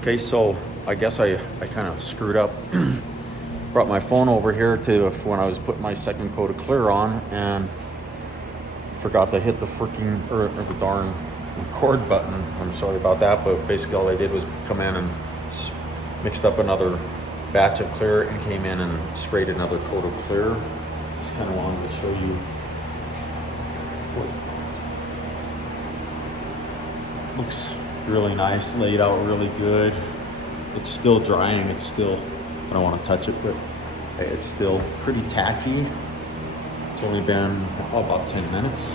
Okay, so I guess I kind of screwed up. Brought my phone over here to when I was putting my second coat of clear on, and forgot to hit the freaking or the darn record button. I'm sorry about that, but basically all I did was come in and mixed up another batch of clear and came in and sprayed another coat of clear. Just kind of wanted to show you what looks really nice, laid out really good. It's still drying. It's still, I don't want to touch it, but it's still pretty tacky. It's only been about 10 minutes.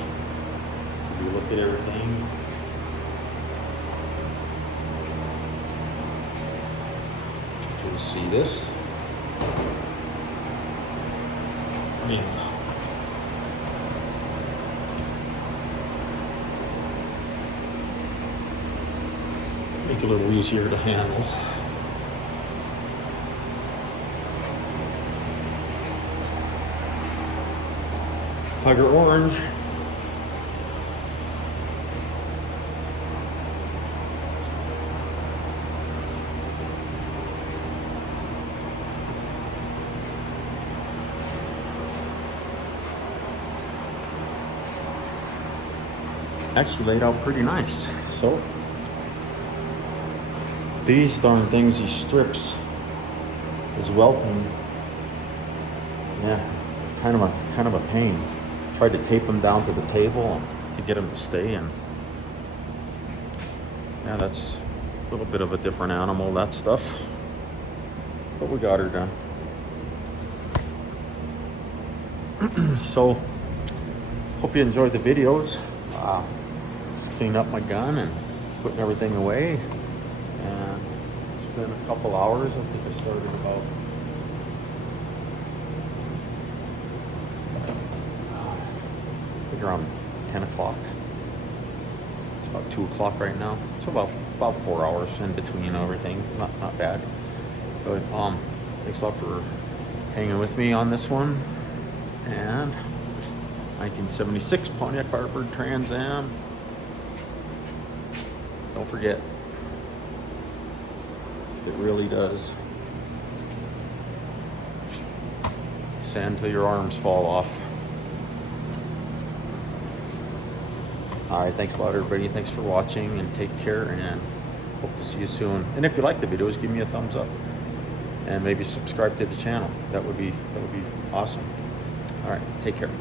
If you look at everything, you can see this. I mean, make it a little easier to handle. Tiger orange. Actually laid out pretty nice. So these darn things, these strips, is welcome. Yeah, kind of a pain. Tried to tape them down to the table to get them to stay, and yeah, that's a little bit of a different animal, that stuff, but we got her done. So hope you enjoyed the videos. Just cleaning up my gun and putting everything away, and it's been a couple hours. I think I started about around 10 o'clock. It's about 2 o'clock right now. So about 4 hours in between everything. Not bad. But thanks a lot for hanging with me on this one. And 1976 Pontiac Firebird Trans Am. Don't forget, it really does sand till your arms fall off. Alright, thanks a lot everybody. Thanks for watching, and take care, and hope to see you soon. And if you like the videos, give me a thumbs up and maybe subscribe to the channel. That would be awesome. Alright, take care.